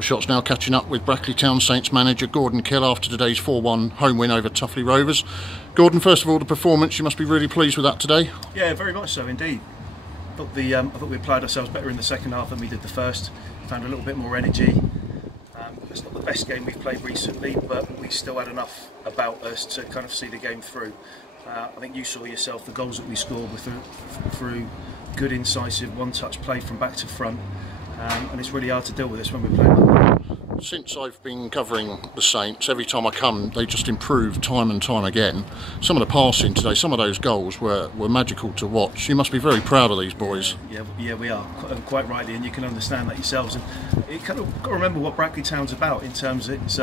Shots now catching up with Brackley Town Saints manager Gordon Kille after today's 4-1 home win over Tuffley Rovers. Gordon, first of all, the performance, you must be really pleased with that today. Yeah, very much so indeed. I thought we applied ourselves better in the second half than we did the first. Found a little bit more energy. It's not the best game we've played recently, but we still had enough about us to kind of see the game through. I think you saw yourself the goals that we scored were through good, incisive, one-touch play from back to front. And it's really hard to deal with this when we're playing like that. Since I've been covering the Saints, every time I come they just improve time and time again. Some of the passing today, some of those goals were magical to watch. You must be very proud of these boys. Yeah, we are, quite rightly, and you can understand that yourselves. And you kind of got to remember what Brackley Town's about in terms of it's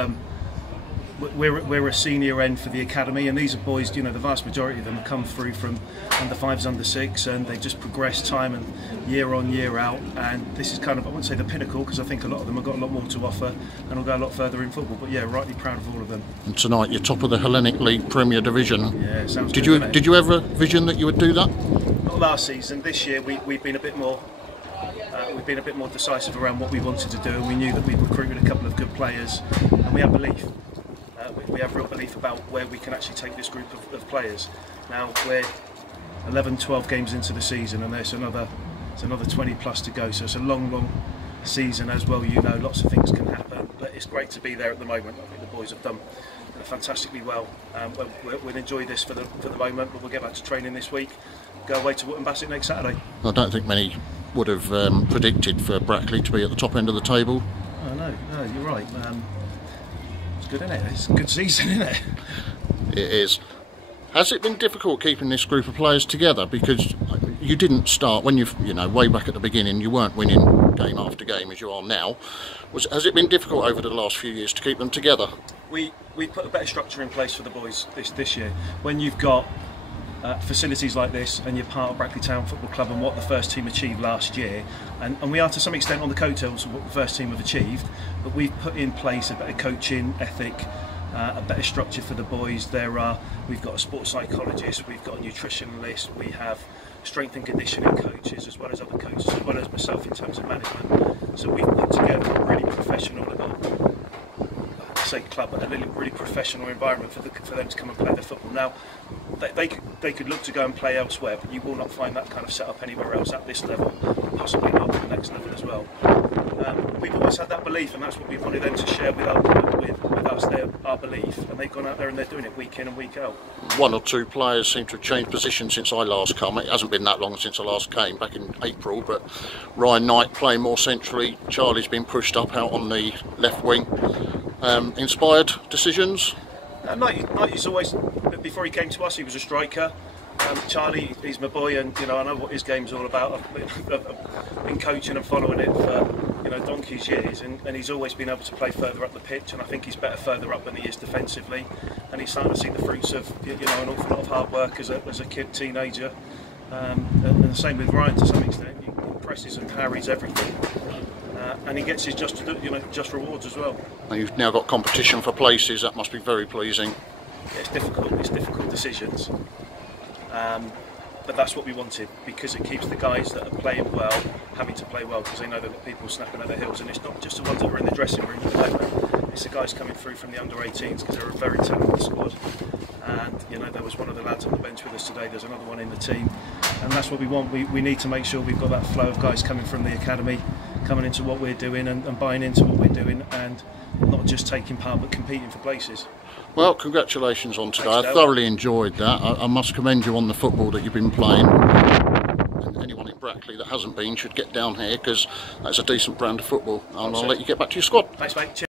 we're a senior end for the academy, and these are boys, you know, the vast majority of them have come through from under 5s, under 6, and they just progress time and year on, year out. And this is kind of, I wouldn't say the pinnacle, because I think a lot of them have got a lot more to offer and will go a lot further in football. But yeah, rightly proud of all of them. And tonight you're top of the Hellenic League Premier Division. Yeah, sounds good. Did you ever vision that you would do that? Not last season. This year we've been a bit more. We've been a bit more decisive around what we wanted to do, and we knew that we'd recruited a couple of good players, and we have belief. We have real belief about where we can actually take this group of players. Now we're 11, 12 games into the season, and there's another 20 plus to go. So it's a long season as well. You know, lots of things can happen, but it's great to be there at the moment. I think the boys have done fantastically well. We'll enjoy this for the moment, but we'll get back to training this week. Go away to Wootton Bassett next Saturday. I don't think many would have predicted for Brackley to be at the top end of the table. Oh, no, you're right. It's good, isn't it? It's a good season, isn't it? It is. Has it been difficult keeping this group of players together? Because you didn't start when you know, way back at the beginning, you weren't winning game after game as you are now. Has it been difficult over the last few years to keep them together? We put a better structure in place for the boys this year. When you've got facilities like this, and you're part of Brackley Town Football Club and what the first team achieved last year, and we are to some extent on the coattails of what the first team have achieved, but we've put in place a better coaching ethic, a better structure for the boys. We've got a sports psychologist, we've got a nutritionalist, we have strength and conditioning coaches, as well as other coaches, as well as myself in terms of management. So we've put together a really professional club, but a really professional environment for them to come and play their football. Now, they could look to go and play elsewhere, but you will not find that kind of setup anywhere else at this level, possibly not at the next level as well. We've always had that belief, and that's what we wanted them to share with us, our belief, and they've gone out there and they're doing it week in and week out. One or two players seem to have changed position since I last come. It hasn't been that long since I last came, back in April, but Ryan Knight playing more centrally, Charlie's been pushed up out on the left wing. Inspired decisions? Knight is always, before he came to us, he was a striker. Charlie, he's my boy, and you know, I know what his game's all about. I've been coaching and following it for, you know, donkey's years, and he's always been able to play further up the pitch, and I think he's better further up than he is defensively, and he's starting to see the fruits of, you know, an awful lot of hard work as a kid, teenager, and the same with Ryan to some extent. He presses and parries everything. And he gets his just rewards as well. And you've now got competition for places. That must be very pleasing. Yeah, it's difficult. It's difficult decisions, but that's what we wanted, because it keeps the guys that are playing well having to play well, because they know they've got people snapping at their heels, and it's not just the ones that are in the dressing room at the moment. It's the guys coming through from the under-18s, because they're a very talented squad. And you know, there was one of the lads on the bench with us today. There's another one in the team, and that's what we want. We need to make sure we've got that flow of guys coming from the academy, coming into what we're doing and buying into what we're doing, and not just taking part but competing for places. Well, congratulations on today. Thanks, I thoroughly enjoyed that. I must commend you on the football that you've been playing. And anyone in Brackley that hasn't been should get down here, because that's a decent brand of football. And I'll let you get back to your squad. Thanks, mate. Cheers.